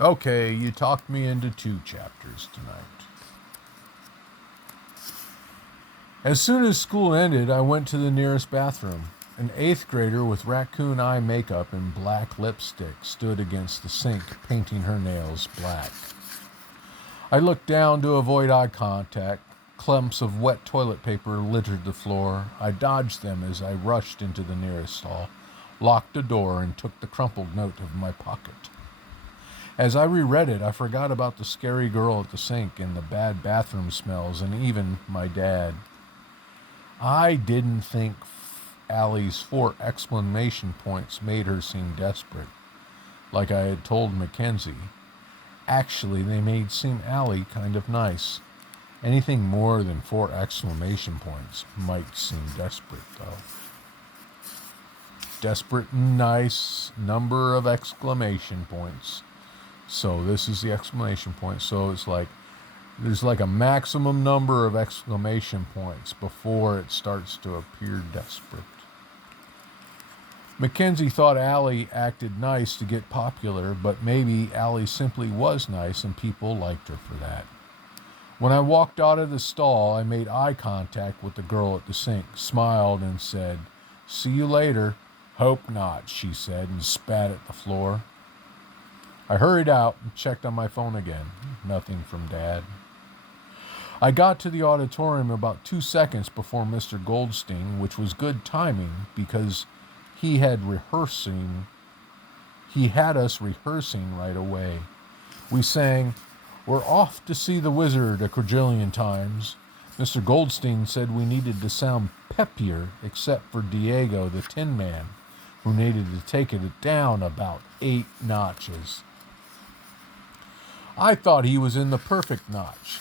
Okay, you talked me into 2 chapters tonight. As soon as school ended, I went to the nearest bathroom. An 8th grader with raccoon eye makeup and black lipstick stood against the sink, painting her nails black. I looked down to avoid eye contact. Clumps of wet toilet paper littered the floor. I dodged them as I rushed into the nearest stall, locked the door, and took the crumpled note of my pocket. As I reread it, I forgot about the scary girl at the sink and the bad bathroom smells and even my dad. I didn't think Allie's 4 exclamation points made her seem desperate, like I had told Mackenzie. Actually, they made seem Allie kind of nice. Anything more than 4 exclamation points might seem desperate, though. Desperate and nice, number of exclamation points. So this is the exclamation point. So it's like, there's like a maximum number of exclamation points before it starts to appear desperate. Mackenzie thought Allie acted nice to get popular, but maybe Allie simply was nice and people liked her for that. When I walked out of the stall, I made eye contact with the girl at the sink, smiled, and said, "See you later." "Hope not," she said, and spat at the floor. I hurried out and checked on my phone again. Nothing from Dad. I got to the auditorium about 2 seconds before Mr. Goldstein, which was good timing because he had us rehearsing right away. We sang, "We're off to see the wizard" a quadrillion times. Mr. Goldstein said we needed to sound peppier, except for Diego, the Tin Man, who needed to take it down about 8 notches. I thought he was in the perfect notch.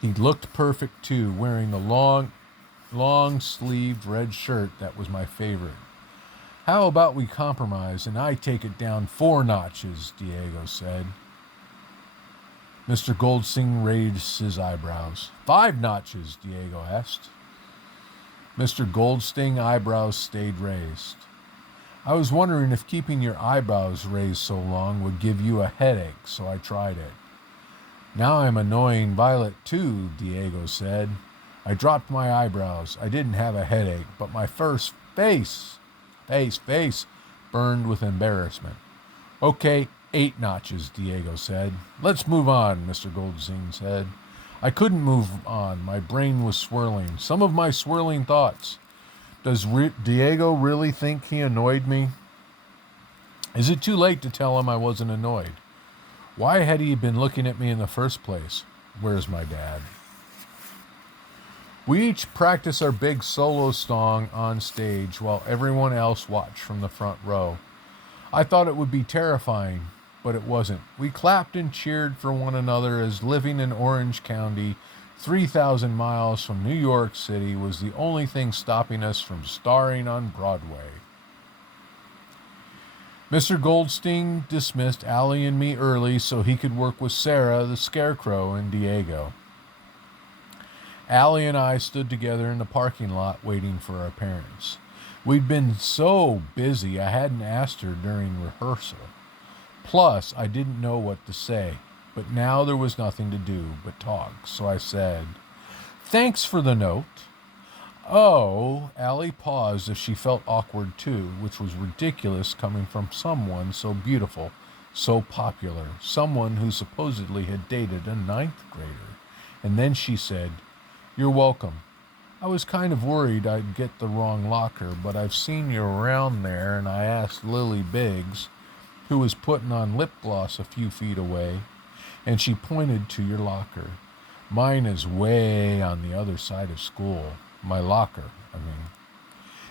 He looked perfect too, wearing the long-sleeved red shirt that was my favorite. "How about we compromise and I take it down 4 notches, Diego said. Mr. Goldstein raised his eyebrows. 5 notches, Diego asked. Mr. Goldstein's eyebrows stayed raised. "I was wondering if keeping your eyebrows raised so long would give you a headache, so I tried it." "Now I'm annoying Violet too," Diego said. I dropped my eyebrows. I didn't have a headache, but my first face burned with embarrassment. "Okay, 8 notches, Diego said. "Let's move on," Mr. Goldstein said. I couldn't move on. My brain was swirling. Some of my swirling thoughts. Does Diego really think he annoyed me? Is it too late to tell him I wasn't annoyed? Why had he been looking at me in the first place? Where's my dad? We each practiced our big solo song on stage while everyone else watched from the front row. I thought it would be terrifying, but it wasn't. We clapped and cheered for one another as living in Orange County, 3,000 miles from New York City, was the only thing stopping us from starring on Broadway. Mr. Goldstein dismissed Allie and me early so he could work with Sarah, the Scarecrow, and Diego. Allie and I stood together in the parking lot waiting for our parents. We'd been so busy I hadn't asked her during rehearsal. Plus, I didn't know what to say, but now there was nothing to do but talk, so I said, "Thanks for the note." "Oh," Allie paused as she felt awkward too, which was ridiculous coming from someone so beautiful, so popular, someone who supposedly had dated a 9th grader. And then she said, "You're welcome. I was kind of worried I'd get the wrong locker, but I've seen you around there, and I asked Lily Biggs, who was putting on lip gloss a few feet away, and she pointed to your locker. Mine is way on the other side of school. My locker, I mean."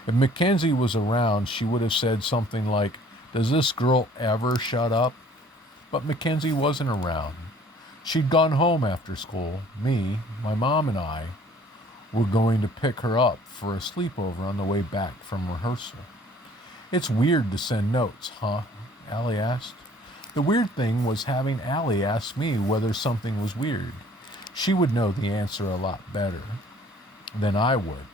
If Mackenzie was around, she would have said something like, "Does this girl ever shut up?" But Mackenzie wasn't around. She'd gone home after school. Me, my mom, and I were going to pick her up for a sleepover on the way back from rehearsal. "It's weird to send notes, huh?" Allie asked. The weird thing was having Allie ask me whether something was weird. She would know the answer a lot better than I would.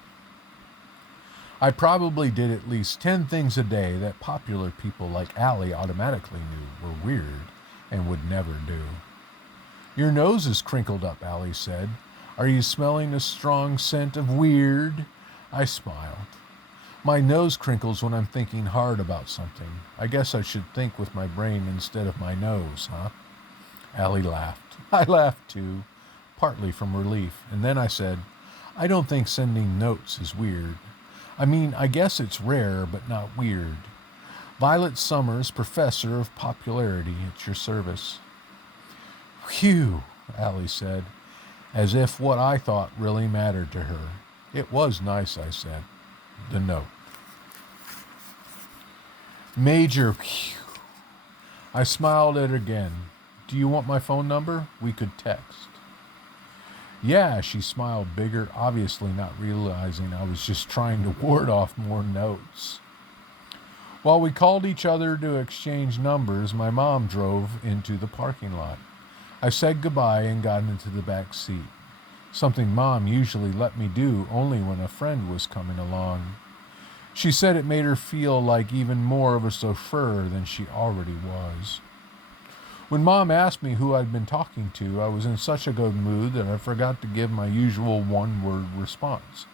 I probably did at least 10 things a day that popular people like Allie automatically knew were weird, and would never do. Your nose is crinkled up, Allie said. Are you smelling a strong scent of weird? I smiled. My nose crinkles when I'm thinking hard about something. I guess I should think with my brain instead of my nose, huh? Allie laughed. I laughed too, partly from relief, and then I said, I don't think sending notes is weird. I mean, I guess it's rare, but not weird. Violet Summers, Professor of Popularity, at your service. Phew, Allie said, as if what I thought really mattered to her. It was nice, I said. The note. Major, phew. I smiled at her again. Do you want my phone number? We could text. Yeah, she smiled bigger, obviously not realizing I was just trying to ward off more notes. While we called each other to exchange numbers, my mom drove into the parking lot. I said goodbye and got into the back seat, something Mom usually let me do only when a friend was coming along. She said it made her feel like even more of a chauffeur than she already was. When Mom asked me who I'd been talking to, I was in such a good mood that I forgot to give my usual one-word response.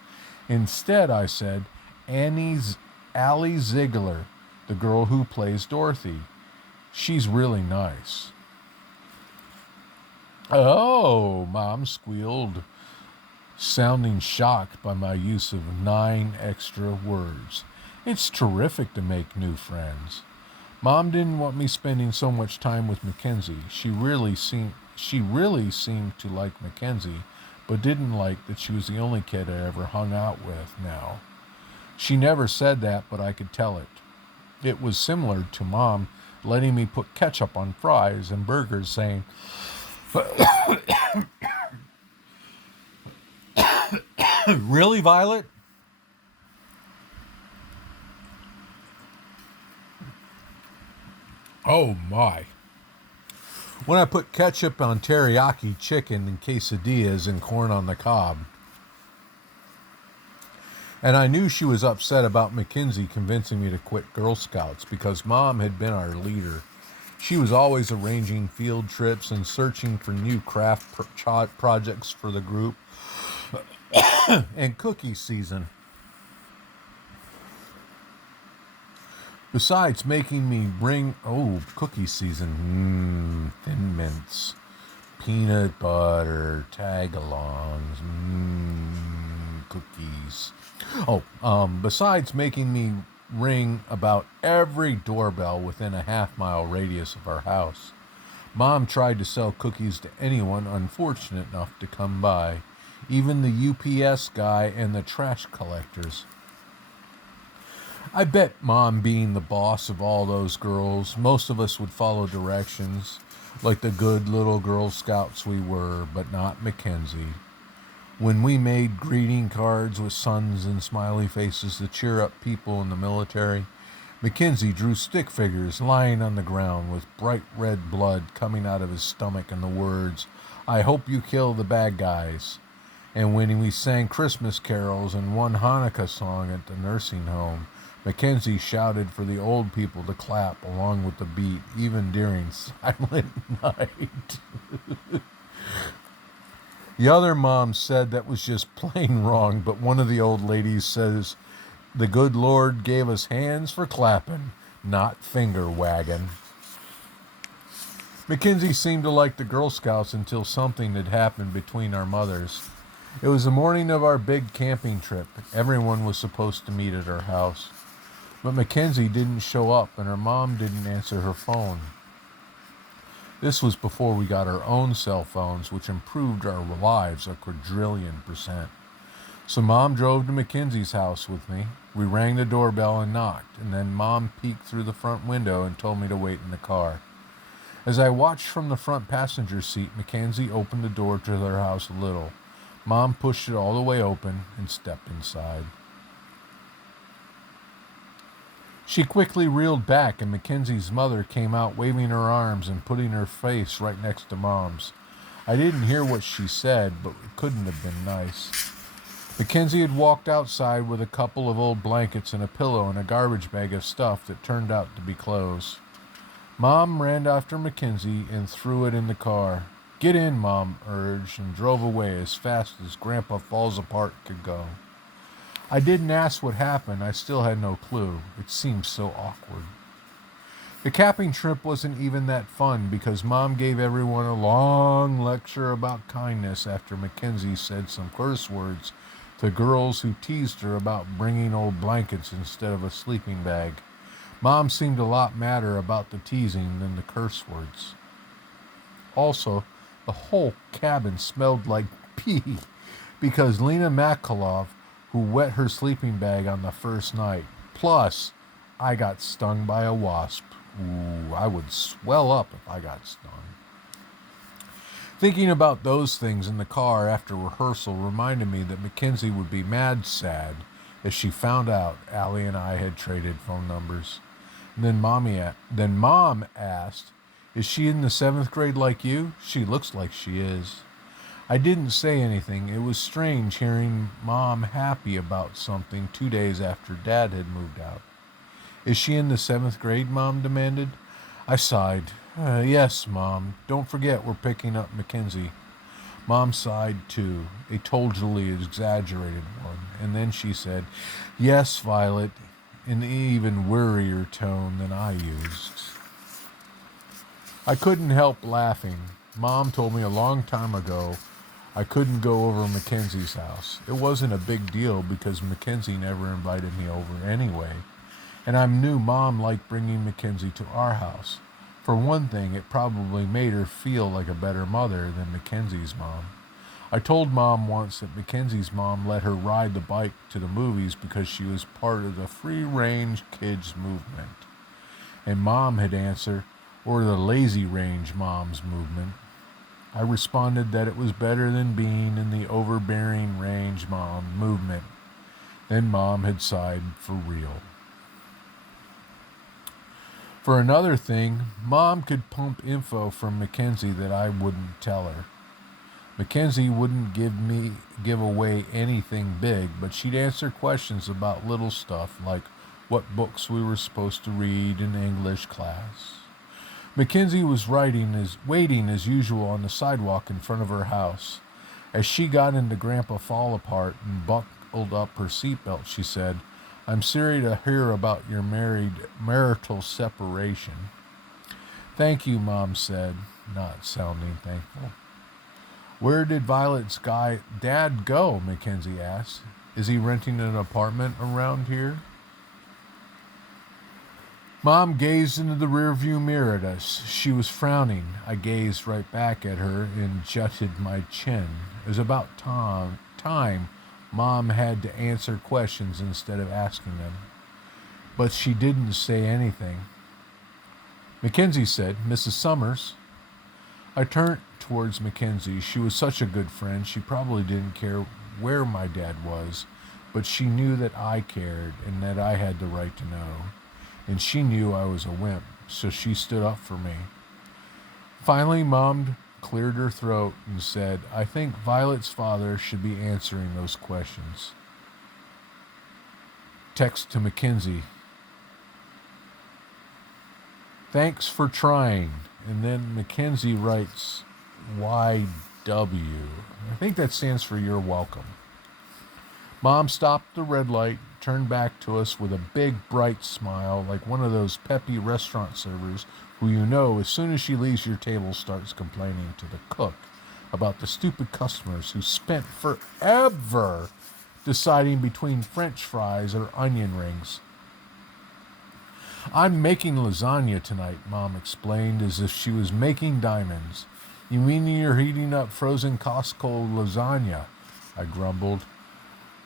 Instead, I said, Allie Ziegler, the girl who plays Dorothy. She's really nice. Oh, Mom squealed, sounding shocked by my use of 9 extra words. It's terrific to make new friends. Mom didn't want me spending so much time with Mackenzie. She really seemed to like Mackenzie, but didn't like that she was the only kid I ever hung out with now. She never said that, but I could tell it. It was similar to Mom letting me put ketchup on fries and burgers, saying, Really, Violet? Oh my. When I put ketchup on teriyaki chicken and quesadillas and corn on the cob. And I knew she was upset about Mackenzie convincing me to quit Girl Scouts because Mom had been our leader. She was always arranging field trips and searching for new craft projects for the group and cookie season. Besides making me bring, cookie season, Thin Mints, peanut butter, tag-alongs, cookies. Besides making me ring about every doorbell within a half-mile radius of our house. Mom tried to sell cookies to anyone unfortunate enough to come by, even the UPS guy and the trash collectors. I bet Mom, being the boss of all those girls, most of us would follow directions, like the good little Girl Scouts we were, but not Mackenzie. When we made greeting cards with suns and smiley faces to cheer up people in the military, Mackenzie drew stick figures lying on the ground with bright red blood coming out of his stomach and the words, I hope you kill the bad guys. And when we sang Christmas carols and one Hanukkah song at the nursing home, Mackenzie shouted for the old people to clap along with the beat, even during Silent Night. The other mom said that was just plain wrong, but one of the old ladies says, the good Lord gave us hands for clapping, not finger wagging. Mackenzie seemed to like the Girl Scouts until something had happened between our mothers. It was the morning of our big camping trip. Everyone was supposed to meet at our house. But Mackenzie didn't show up and her mom didn't answer her phone. This was before we got our own cell phones, which improved our lives a quadrillion%. So Mom drove to Mackenzie's house with me. We rang the doorbell and knocked, and then Mom peeked through the front window and told me to wait in the car. As I watched from the front passenger seat, Mackenzie opened the door to their house a little. Mom pushed it all the way open and stepped inside. She quickly reeled back, and Mackenzie's mother came out waving her arms and putting her face right next to Mom's. I didn't hear what she said, but it couldn't have been nice. Mackenzie had walked outside with a couple of old blankets and a pillow and a garbage bag of stuff that turned out to be clothes. Mom ran after Mackenzie and threw it in the car. Get in, Mom urged, and drove away as fast as Grandpa Falls Apart could go. I didn't ask what happened. I still had no clue. It seemed so awkward. The capping trip wasn't even that fun because Mom gave everyone a long lecture about kindness after Mackenzie said some curse words to girls who teased her about bringing old blankets instead of a sleeping bag. Mom seemed a lot madder about the teasing than the curse words. Also, the whole cabin smelled like pee because Lena Makalov, who wet her sleeping bag on the first night. Plus, I got stung by a wasp. Ooh, I would swell up if I got stung. Thinking about those things in the car after rehearsal reminded me that Mackenzie would be mad sad if she found out Allie and I had traded phone numbers. And then Mom asked, "Is she in the 7th grade like you? She looks like she is." I didn't say anything. It was strange hearing Mom happy about something 2 days after Dad had moved out. "Is she in the 7th grade?" Mom demanded. I sighed. Yes, Mom. Don't forget we're picking up Mackenzie." Mom sighed too, a totally exaggerated one, and then she said, "Yes, Violet," in an even wearier tone than I used. I couldn't help laughing. Mom told me a long time ago I couldn't go over Mackenzie's house. It wasn't a big deal because Mackenzie never invited me over anyway. And I knew Mom liked bringing Mackenzie to our house. For one thing, it probably made her feel like a better mother than Mackenzie's mom. I told Mom once that Mackenzie's mom let her ride the bike to the movies because she was part of the free-range kids movement. And Mom had answered, or the lazy-range moms movement. I responded that it was better than being in the overbearing range mom movement. Then Mom had sighed for real. For another thing, Mom could pump info from Mackenzie that I wouldn't tell her. Mackenzie wouldn't give away anything big, but she'd answer questions about little stuff like what books we were supposed to read in English class. Mackenzie was waiting as usual on the sidewalk in front of her house. As she got into Grandpa Fall Apart and buckled up her seatbelt, she said, "I'm sorry to hear about your marital separation." "Thank you," Mom said, not sounding thankful. "Where did Violet's dad go?" Mackenzie asked. "Is he renting an apartment around here?" Mom gazed into the rearview mirror at us. She was frowning. I gazed right back at her and jutted my chin. It was about time Mom had to answer questions instead of asking them. But she didn't say anything. Mackenzie said, "Mrs. Summers." I turned towards Mackenzie. She was such a good friend. She probably didn't care where my dad was, but she knew that I cared and that I had the right to know. And she knew I was a wimp, so she stood up for me. Finally, Mom cleared her throat and said, "I think Violet's father should be answering those questions." Text to Mackenzie. "Thanks for trying." And then Mackenzie writes YW. I think that stands for "You're welcome." Mom stopped the red light, turned back to us with a big, bright smile, like one of those peppy restaurant servers who as soon as she leaves your table starts complaining to the cook about the stupid customers who spent forever deciding between French fries or onion rings. "I'm making lasagna tonight," Mom explained as if she was making diamonds. "You mean you're heating up frozen Costco lasagna?" I grumbled.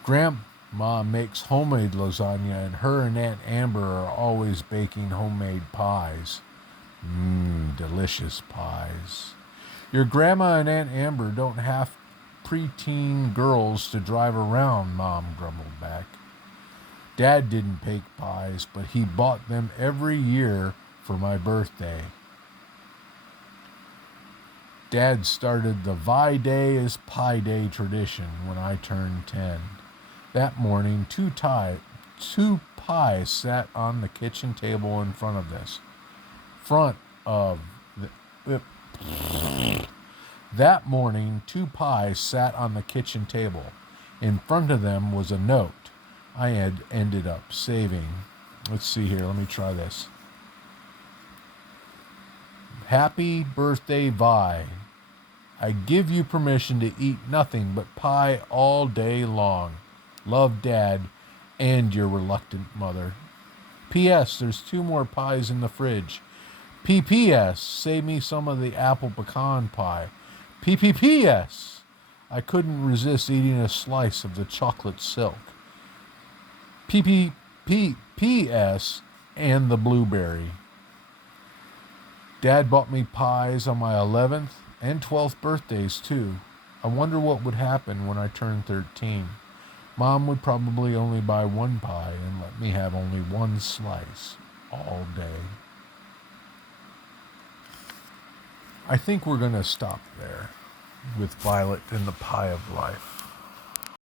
"Grandma makes homemade lasagna, and her and Aunt Amber are always baking homemade pies." Delicious pies. "Your grandma and Aunt Amber don't have preteen girls to drive around," Mom grumbled back. "Dad didn't bake pies, but he bought them every year for my birthday. Dad started the Vi Day is Pie Day tradition when I turned 10. That morning, two pies sat on the kitchen table in front of us. front of that morning, 2 pies sat on the kitchen table. In front of them was a note I had ended up saving. Let's see here. Let me try this. Happy birthday, Vi. I give you permission to eat nothing but pie all day long. Love, Dad, and your reluctant mother. P.S. There's 2 more pies in the fridge. P.P.S. Save me some of the apple pecan pie. P.P.P.S. I couldn't resist eating a slice of the chocolate silk. P.P.P.S. and the blueberry. Dad bought me pies on my 11th and 12th birthdays, too. I wonder what would happen when I turned 13. Mom would probably only buy 1 pie and let me have only 1 slice all day. I think we're going to stop there with Violet and the Pie of Life.